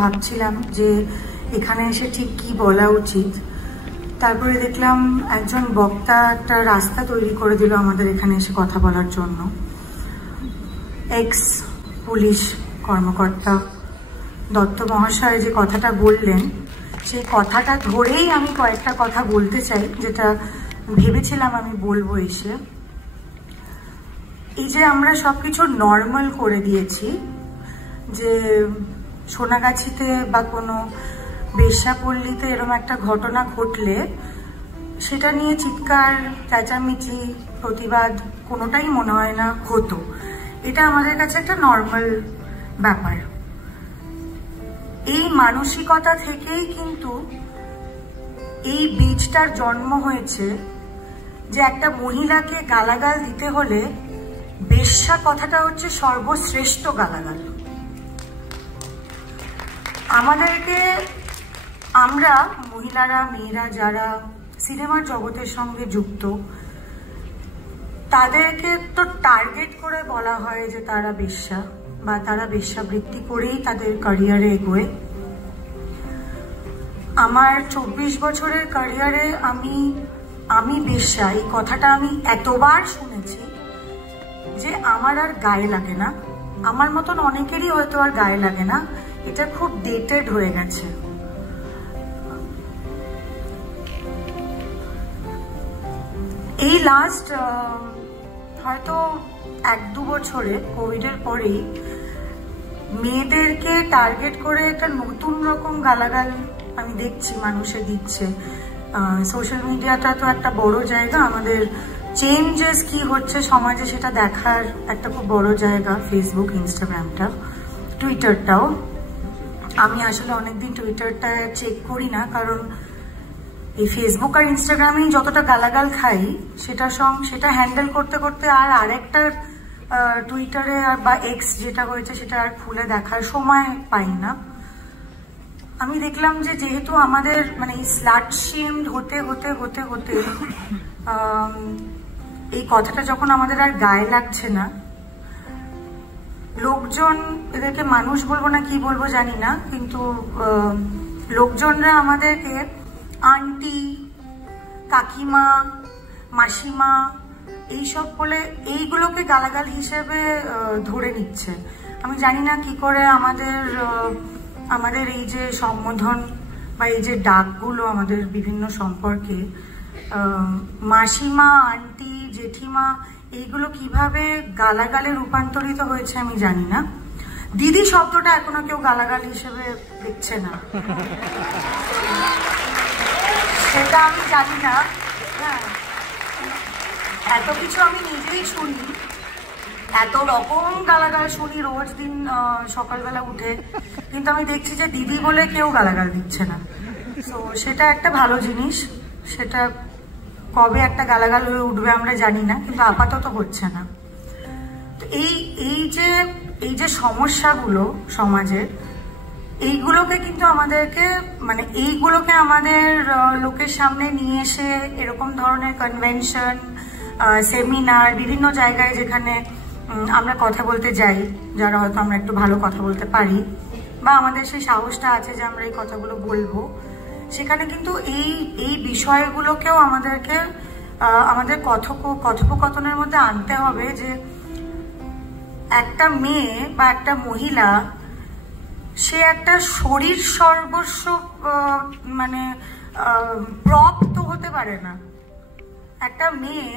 ভাবছিলাম যে এখানে এসে ঠিক কি বলা উচিত। তারপরে দেখলাম একজন বক্তা একটা রাস্তা তৈরি করে দিল আমাদের এখানে এসে কথা বলার জন্য। এক্স পুলিশ কর্মকর্তা দত্ত মহাশয় যে কথাটা বললেন, সেই কথাটা ধরেই আমি কয়েকটা কথা বলতে চাই, যেটা ভেবেছিলাম আমি বলবো এসে। এই যে আমরা সবকিছু নর্মাল করে দিয়েছি, যে সোনাগাছিতে বা কোনো বেশ্যাপল্লীতে এরকম একটা ঘটনা ঘটলে সেটা নিয়ে চিৎকার, চেঁচামেচি, প্রতিবাদ কোনোটাই মনে হয় না হতো। এটা আমাদের কাছে একটা নর্মাল ব্যাপার। এই মানসিকতা থেকেই কিন্তু এই বীজটার জন্ম হয়েছে যে একটা মহিলাকে গালাগাল দিতে হলে বেশ্যা কথাটা হচ্ছে সর্বশ্রেষ্ঠ গালাগাল। আমাদেরকে, আমরা মহিলারা, মেয়েরা যারা সিনেমার জগতের সঙ্গে যুক্ত, তাদেরকে তো টার্গেট করে বলা হয় যে তারা বেশ্যা, বা তারা বেশ্যাবৃত্তি করেই তাদের ক্যারিয়ারে এগোয়। আমার 24 বছরের ক্যারিয়ারে আমি বেশ্যা এই কথাটা আমি এতবার শুনেছি যে আমার আর গায়ে লাগে না। আমার মতন অনেকেরই হয়তো আর গায়ে লাগে না, এটা খুব ডেটেড হয়ে গেছে। এই লাস্ট হয়তো 1-2 বছরে কোভিডের পরেই মেয়েদেরকে টার্গেট করে একটা নতুন রকম গালাগাল আমি দেখছি মানুষে দিচ্ছে। সোশ্যাল মিডিয়াটা তো একটা বড় জায়গা, আমাদের চেঞ্জেস কি হচ্ছে সমাজে সেটা দেখার একটা খুব বড় জায়গা। ফেসবুক, ইনস্টাগ্রামটা, টুইটারটাও। আমি আসলে অনেকদিন টুইটারটা চেক করি না, কারণ এই ফেসবুক আর ইনস্টাগ্রামেই যতটা গালাগাল খাই সেটা হ্যান্ডেল করতে করতে আর আরেকটা টুইটারে বা এক্স যেটা হয়েছে সেটা আর খুলে দেখার সময় পাই না। আমি দেখলাম যে যেহেতু আমাদের মানে এই স্লাট শেমড হতে হতে হতে হতে এই কথাটা যখন আমাদের আর গায়ে লাগছে না, লোকজন, এদেরকে মানুষ বলবো না কি বলবো জানি না, কিন্তু লোকজনরা আমাদেরকে আন্টি, কাকিমা, মাসিমা এইসব বলে এইগুলোকে গালাগাল হিসেবে ধরে নিচ্ছে। আমি জানি না কি করে আমাদের এই যে সম্বোধন বা এই যে ডাকগুলো আমাদের বিভিন্ন সম্পর্কে, মাসিমা, আন্টি, জেঠিমা, এইগুলো কিভাবে গালাগালে রূপান্তরিত হয়েছে আমি জানি না। দিদি শব্দটা এখনো কেউ গালাগাল হিসেবে দেখছে না, সেটা আমি জানি না। হ্যাঁ, এত কিছু আমি নিজেই শুনি, এত রকম গালাগাল শুনি রোজ দিন সকালবেলা উঠে, কিন্তু আমি দেখছি যে দিদি বলে কেউ গালাগাল দিচ্ছে না। তো সেটা একটা ভালো জিনিস, সেটা কবে একটা গালাগাল হয়ে উঠবে আমরা জানি না, কিন্তু আপাতত হচ্ছে না। তো এই যে সমস্যাগুলো সমাজের, এইগুলোকে কিন্তু আমাদেরকে মানে এইগুলোকে আমাদের লোকের সামনে নিয়ে এসে এরকম ধরনের কনভেনশন, সেমিনার, বিভিন্ন জায়গায় যেখানে আমরা কথা বলতে যাই, যারা হয়তো আমরা একটু ভালো কথা বলতে পারি বা আমাদের সেই সাহসটা আছে যে আমরা এই কথাগুলো বলবো, সেখানে কিন্তু এই বিষয়গুলোকেও আমাদেরকে আমাদের কথোপকথনের মধ্যে আনতে হবে যে একটা মেয়ে বা একটা মহিলা, সে একটা শরীর সর্বস্ব মানে প্রপ তো হতে পারে না। একটা মেয়ে,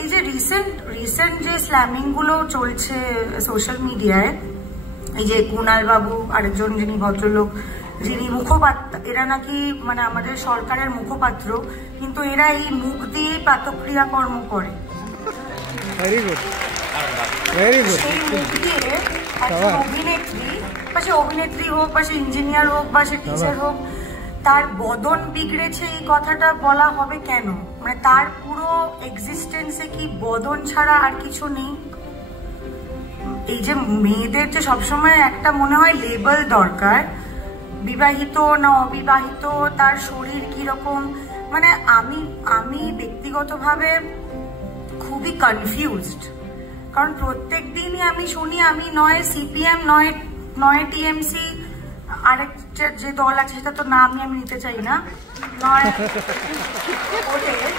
এই যে রিসেন্ট যে স্ল্যামিং গুলো চলছে সোশ্যাল মিডিয়ায়, এই যে কুণাল বাবু, আরেকজন যিনি ভদ্রলোক, যিনি মুখপাত্র, এরা নাকি মানে আমাদের সরকারের মুখপাত্র, কিন্তু এরা এই মুখ দিয়ে পাতক্রিয়া কর্ম করে। সেই মুখ দিয়ে একজন অভিনেত্রী, বা সে অভিনেত্রী হোক, বা সে ইঞ্জিনিয়ার হোক, বা সে টিচার হোক, তার বদন বিগড়েছে এই কথাটা বলা হবে কেন? মানে তার পুরো এক্সিস্টেন্সে কি বদন ছাড়া আর কিছু নেই? এই যে মেয়েদের যে সবসময় একটা মনে হয় লেবেল দরকার, বিবাহিত না অবিবাহিত, তার শরীর কিরকম, মানে আমি ব্যক্তিগতভাবে খুবই কনফিউজড। কারণ প্রত্যেক দিনই আমি শুনি, আমি নয় সিপিএম নয় টিএমসি আরেক যে দল আছে সেটা তো নাম আমি নিতে চাই না, নয় ওদের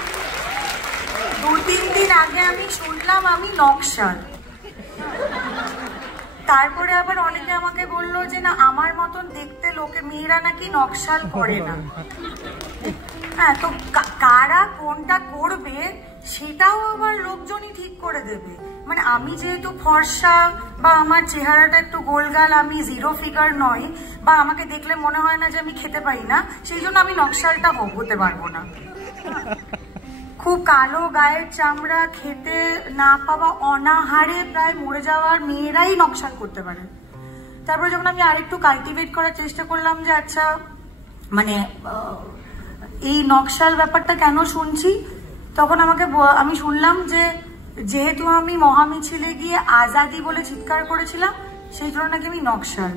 2-3 দিন আগে আমি শুনলাম আমি নকশাল। তারপরে আবার অনেকে আমাকে বললো যে না আমার মতন দেখতে লোকে মেয়েরা নাকি নকশাল করে না। হ্যাঁ, তো কারা কোনটা করবে সেটাও আবার লোকজনই ঠিক করে দেবে। মানে আমি যেহেতু ফর্সা বা আমার চেহারাটা একটু গোলগাল, আমি 0 ফিগার নয়, বা আমাকে দেখলে মনে হয় না যে আমি খেতে পারি না, সেই জন্য আমি নকশালটা হতে পারবো না। খুব কালো গায়ের চামড়া, খেতে না পাওয়া, অনাহারে প্রায় মরে যাওয়ার মেয়েরাই নকশাল করতে পারে। তারপরে যখন আমি আরেকটু কাল্টিভেট করার চেষ্টা করলাম যে আচ্ছা মানে এই নকশাল ব্যাপারটা কেন শুনছি, তখন আমি শুনলাম যে যেহেতু আমি মহামিছিলে গিয়ে আজাদি বলে চিৎকার করেছিলাম, সেই জন্য নাকি আমি নকশাল।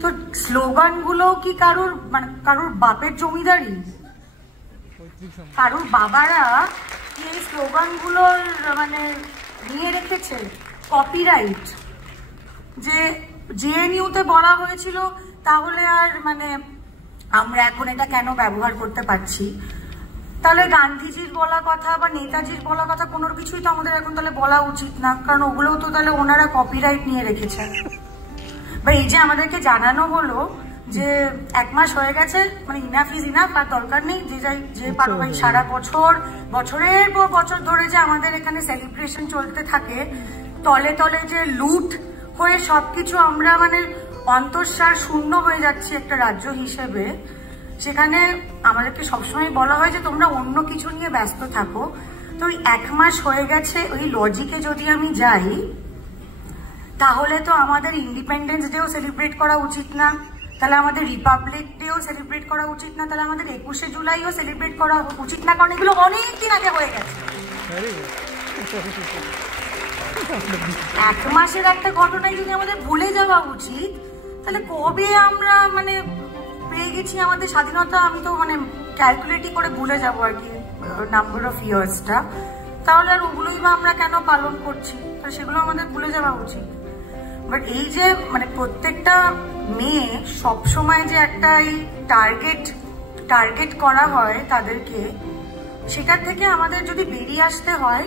তো স্লোগানগুলো কি কারুর বাপের জমিদারি? কারুর বাবারা কি এই স্লোগানগুলোর মানে নিয়ে রেখেছে কপিরাইট? যে জেএনইউতে বলা হয়েছিল, তাহলে আর মানে আমরা এখন এটা কেন ব্যবহার করতে পারছি? তাহলে গান্ধীজির বলা কথা বা নেতাজির বলা কথা কোনো কিছুই তো আমাদের এখন তাহলে বলা উচিত না, কারণ ওগুলোও তো তাহলে ওনারা কপিরাইট নিয়ে রেখেছেন। বা এই যে আমাদেরকে জানানো হলো যে 1 মাস হয়ে গেছে, মানে ইনাফ ইজ ইনাফ, আর দরকার নেই, যে পারো ভাই সারা বছরের পর বছর ধরে যে আমাদের এখানে সেলিব্রেশন চলতে থাকে, তলে তলে যে লুট হয়ে সবকিছু আমরা মানে অন্তঃসার শূন্য হয়ে যাচ্ছে একটা রাজ্য হিসেবে, সেখানে আমাদেরকে সবসময় বলা হয় যে তোমরা অন্য কিছু নিয়ে ব্যস্ত থাকো। তো ওই 1 মাস হয়ে গেছে, ওই লজিকে যদি আমি যাই, তাহলে তো আমাদের ইন্ডিপেন্ডেন্স ডেও সেলিব্রেট করা উচিত না, তাহলে আমাদের রিপাবলিক ডেও সেলিব্রেট করা উচিত না, তাহলে আমাদের 21শে জুলাইও সেলিব্রেট করা উচিত না, কারণ এগুলো অনেকদিন আগে হয়ে গেছে। 1 মাসের একটা ঘটনায় যদি আমাদের ভুলে যাওয়া উচিত, তাহলে কবে আমরা মানে পেয়ে গেছি আমাদের স্বাধীনতা? আমি তো মানে ক্যালকুলেটই করে ভুলে যাবো আর কি নাম্বার অফ ইয়ার্সটা। তাহলে আর ওগুলোই বা আমরা কেন পালন করছি? তো সেগুলো আমাদের ভুলে যাওয়া উচিত। বাট এই যে মানে প্রত্যেকটা মেয়ে সবসময় যে একটা এই টার্গেট করা হয় তাদেরকে, সেটার থেকে আমাদের যদি বেরিয়ে আসতে হয়,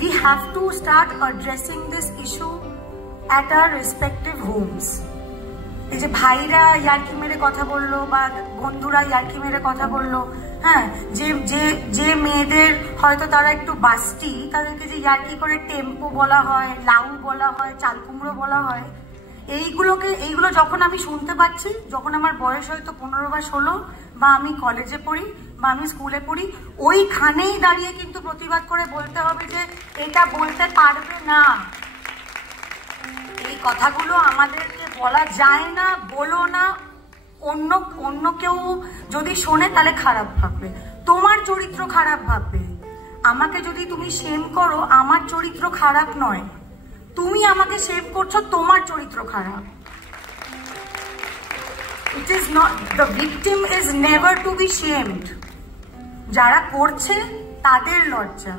we have to start addressing this issue at our respective homes. এই যে ভাইরা ইয়ার্কি মেরে কথা বললো বা বন্ধুরা ইয়ার্কি মেরে কথা বললো, হ্যাঁ, যে মেয়েদের হয়তো তারা একটু বাস্টি, তাদেরকে যে ইয়ার্কি করে টেম্পো বলা হয়, লাউ বলা হয়, চাল কুমড়ো বলা হয়, এইগুলো যখন আমি শুনতে পাচ্ছি, যখন আমার বয়স হয়তো 15 বা 16, বা আমি কলেজে পড়ি বা আমি স্কুলে পড়ি, ওইখানেই দাঁড়িয়ে কিন্তু প্রতিবাদ করে বলতে হবে যে এটা বলতে পারবে না, এই কথাগুলো আমাদেরকে বলা যায় না, বলো না। অন্য কেউ যদি শোনে তাহলে খারাপ ভাববে, তোমার চরিত্র খারাপ ভাববে। আমাকে যদি তুমি শেম করো, আমার চরিত্র খারাপ নয়, তুমি আমাকে শেম করছো, তোমার চরিত্র খারাপ। It is not, the victim is never to be shamed. যারা করছে তাদের লজ্জা।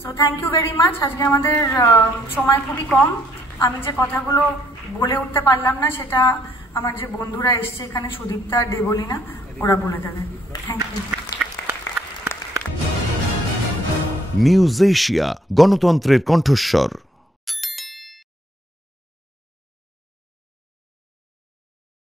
So thank you very much. আজকে আমাদের সময় খুবই কম, আমি যে কথাগুলো বলে উঠতে পারলাম না সেটা আমার যে বন্ধুরা এসছে এখানে, সুদীপ্তা আর দেবলীনা, ওরা বলে দেবে। Thank you. নিউজ এশিয়া, গণতন্ত্রের কণ্ঠস্বর।